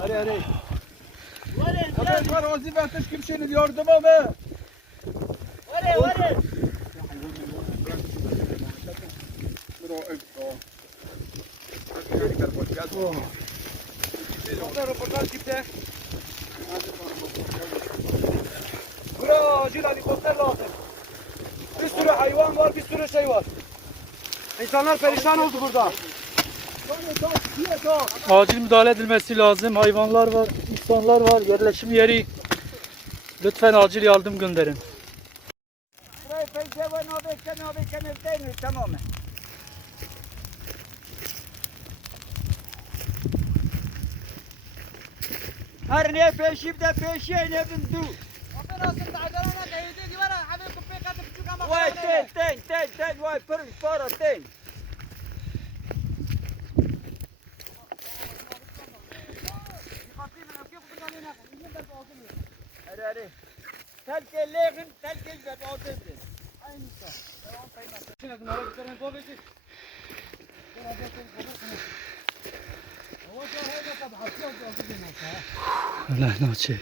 Hadi hadi. Hemen var ozi vertiş kimsenin yardıma mı? Röportaj kimde? Buraya acil helikopter lazım. Bir sürü hayvan var, bir sürü şey var. İnsanlar perişan oldu burada. Acil müdahale edilmesi lazım. Hayvanlar var, insanlar var, yerleşim yeri. Lütfen acil yardım gönderin. Tamam. Her ne peşim de peşe ne bindu. Vay ten vay para ten. Hadi. Telke leğen telke de odun. Aynı Allah noche.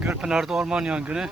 Gürpınar'da orman yangını.